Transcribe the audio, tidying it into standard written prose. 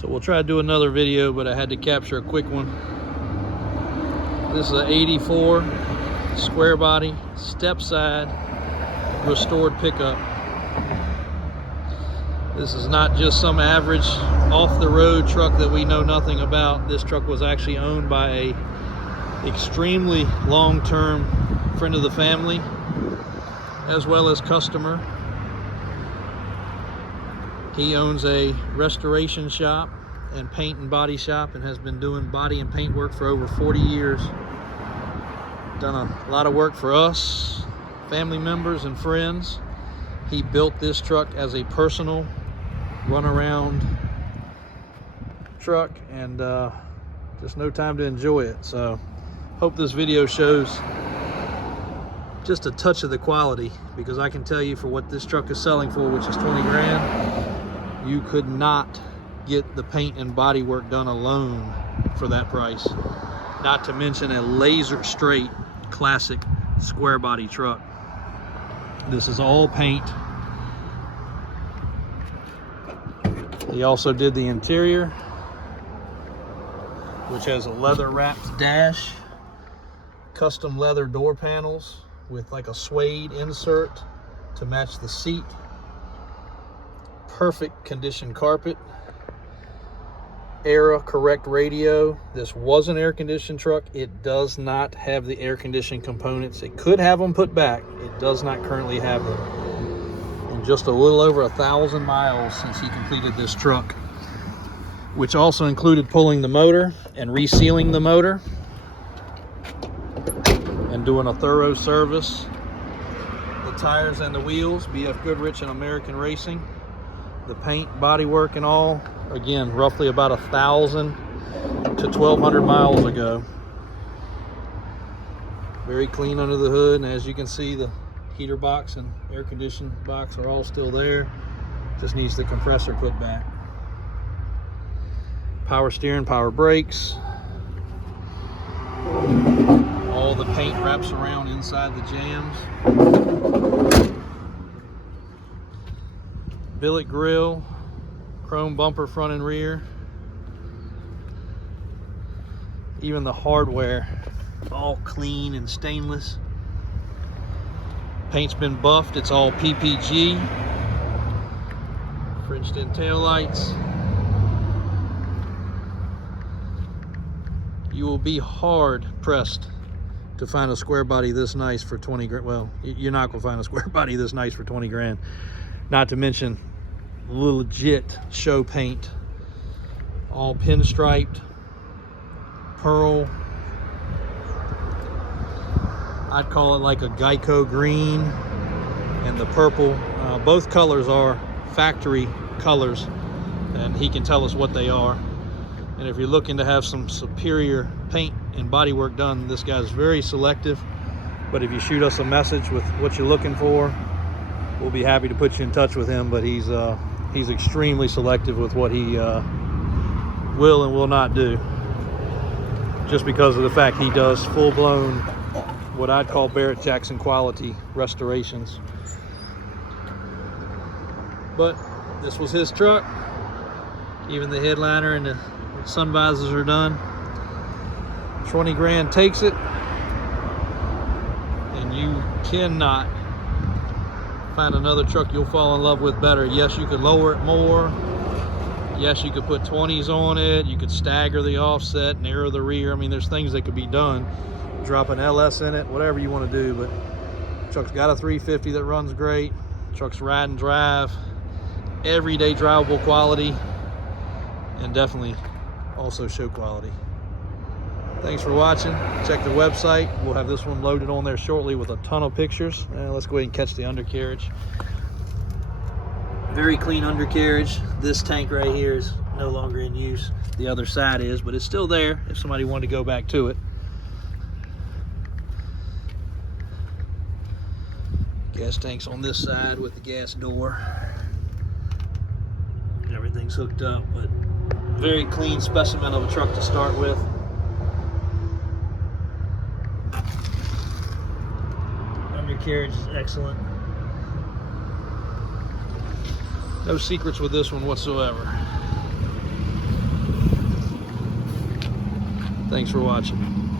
So we'll try to do another video, but I had to capture a quick one. This is an 84 square body, stepside, restored pickup. This is not just some average off-the-road truck that we know nothing about. This truck was actually owned by a extremely long-term friend of the family, as well as customer. He owns a restoration shop and paint and body shop and has been doing body and paint work for over 40 years. Done a lot of work for us, family members and friends. He built this truck as a personal runaround truck, and just no time to enjoy it. So hope this video shows just a touch of the quality, because I can tell you for what this truck is selling for, which is 20 grand, you could not get the paint and body work done alone for that price. Not to mention a laser straight classic square body truck. This is all paint. He also did the interior, which has a leather wrapped dash, custom leather door panels with like a suede insert to match the seat, perfect condition carpet, era correct radio. This was an air conditioned truck. It does not have the air conditioning components. It could have them put back. It does not currently have them. And just a little over 1,000 miles since he completed this truck, which also included pulling the motor and resealing the motor and doing a thorough service. The tires and the wheels, BF Goodrich and American Racing. The paint, bodywork and all, again, roughly about 1,000 to 1,200 miles ago. Very clean under the hood, and as you can see, the heater box and air conditioning box are all still there. Just needs the compressor put back. Power steering, power brakes. All the paint wraps around inside the jams. Billet grille, chrome bumper front and rear. Even the hardware, all clean and stainless. Paint's been buffed, it's all PPG. Fringed in taillights. You will be hard pressed to find a square body this nice for 20 grand. Well, you're not gonna find a square body this nice for 20 grand. Not to mention legit show paint, all pinstriped, pearl. I'd call it like a Geico green, and the purple. Both colors are factory colors, and he can tell us what they are. And if you're looking to have some superior paint and body work done, this guy's very selective. But if you shoot us a message with what you're looking for, we'll be happy to put you in touch with him. But he's extremely selective with what he will and will not do, just because of the fact he does full-blown, what I'd call Barrett Jackson quality restorations. But this was his truck. Even the headliner and the sun visors are done. 20 grand takes it, and you cannot find another truck you'll fall in love with better. Yes, you could lower it more. Yes, you could put 20s on it. You could stagger the offset, narrow the rear. I mean, there's things that could be done. Drop an LS in it, whatever you want to do. But truck's got a 350 that runs great. Truck's ride and drive, everyday drivable quality, and definitely also show quality. Thanks for watching. Check the website. We'll have this one loaded on there shortly with a ton of pictures. Let's go ahead and catch the undercarriage. Very clean undercarriage. This tank right here is no longer in use. The other side is, but it's still there if somebody wanted to go back to it. Gas tank's on this side with the gas door. Everything's hooked up, but very clean specimen of a truck to start with. Undercarriage is excellent. No secrets with this one whatsoever. Thanks for watching.